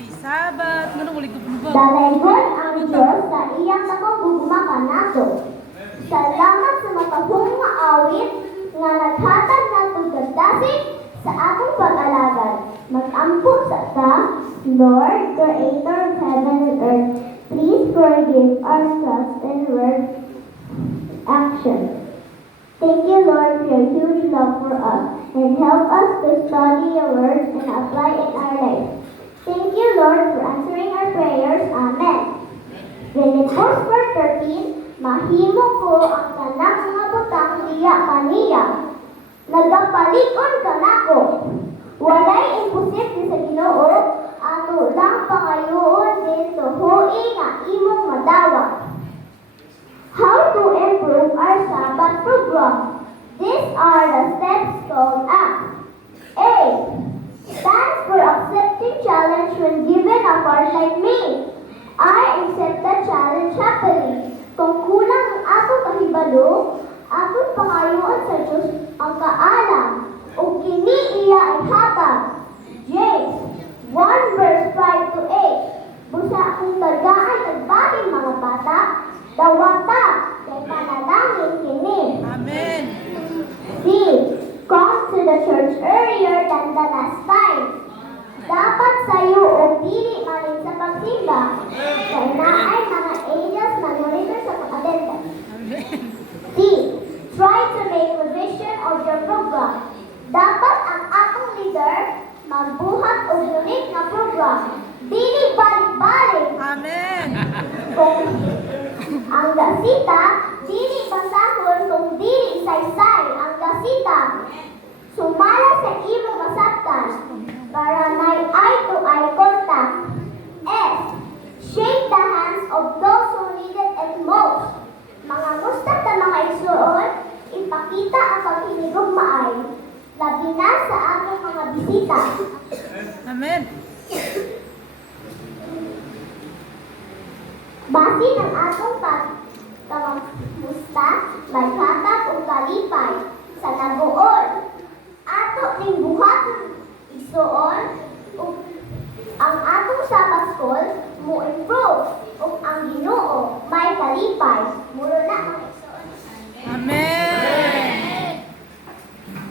Happy Sabbath. Ganun ulit ko ba? Dalaygon ang Diyos sa iyang nakabugma kanato. Salamat sa makahong nga awit nga naghatag nato gandasig sa atong pag-alagad. Mag-ampo sa ta, Lord, Creator of heaven and earth, please forgive our thoughts and words, actions. Thank you, Lord, for your huge love for us, and help us to study your words and apply in our life. Thank you, Lord, for answering our prayers. Amen. Philippians 4:13, mahimo ko ang tanang mga butang diya kaniya. Nagapalikon ka nako. Walay imposible sa Ginoo, ato lang pangayoon din tuhoy nga imong madawat. How to improve our Sabbath program. These are the steps called as A. Thanks for accepting challenge when given a part like me. I accept the challenge happily. Kung kulang ang ato kahibalo, ato pangayoon sa Diyos ang kaalam, o kini iya ay hatag. James 1 verse 5 to 8. Busa akong tagaan at bagay mga bata, dawata, kay panalangin kini. Amen. C. Come to the church earlier than the last time. Dapat sayo o dili maling sa pagsimba. Kaya naay mga angels na monitor sa pag-attendance. D. Try to make revision of your program. Dapat ang akong leader magbuhat og unique na program. Dili balik-balik. Amen. Kung ang gasita, dili basahon kung dili isaysay ang gasita. Sumala sa imong masabtan para may eye-to-eye contact. S. Shake the hands of those who need it at most. Mga gusto ka mga igsuon, ipakita ang paghinigong maay. Labi na sa atong mga bisita. Amen. Base ng atong pagkamusta, may hatag o kalipay sa nabuon.